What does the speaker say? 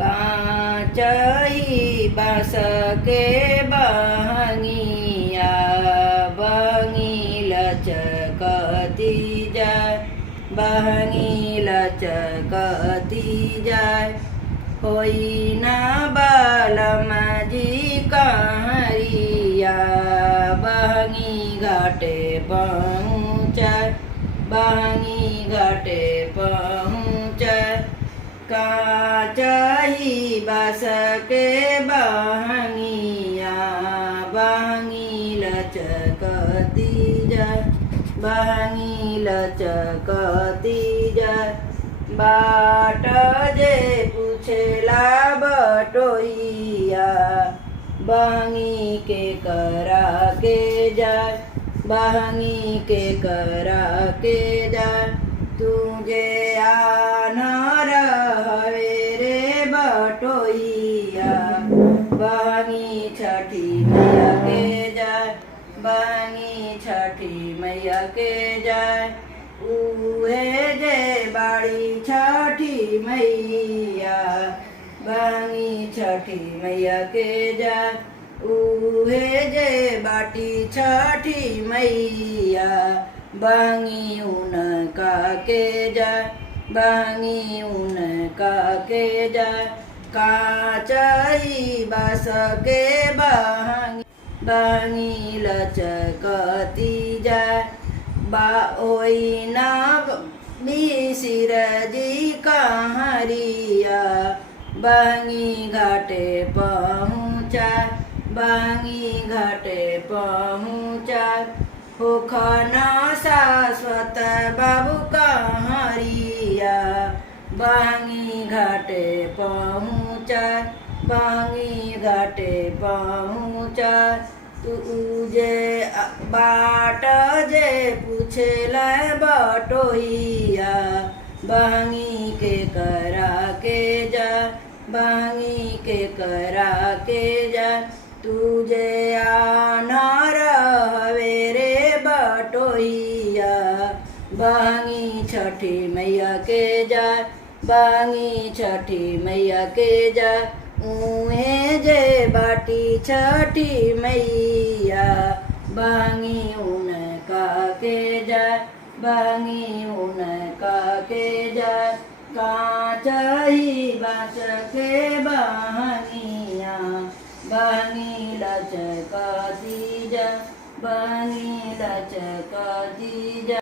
काचई बास के बहंगिया बहंगी लचकती जाय बहंगी लचकती जाय होई ना बालम जी कहरिया बहंगी घाटे पहुँचाय बहंगी घाटे पहुँचाय काचही बास के बहंगिया बहंगी लचकती जाय बहंगी लचकती जाय बाट जे पूछेला बटोहिया बहंगी के करा के जाय बहंगी के करा के जाय तुझे आनर हवे रे बटोहिया बहंगी छठी मैया के जाय बहंगी छठी मैया के जाय उहे जे बाड़ी छठी मैया बहंगी छठी मैया के जाय उहे जे बाटी छठी मैया बहंगी उनका के जाय बहंगी उनका के जाय काचई बास के बहंगी बहंगी लचकती जाय बा ओई ना बिसिर जी कहरिया बहंगी घाटे पहुँचाय बहंगी घाटे पहुँचाय होखना शाश्वत बाबू कहरिया बहंगी घाटे पहुँचाय बहंगी घाटे पहुँचाय तुझे बाट जे पूछेला बटोहिया बहंगी के करा के जाय बहंगी के करा के जाय तुझे आनर हवे रे बटोहिया बहंगी छठी मैया के जाय बहंगी छठी मैया के जाय उहे जे बाटी छठी मैया बहंगी उनका के जाय बहंगी उनका के जाय काचही बास के बहंगिया बहंगी लचकती जाय बहंगी लचकती जाय।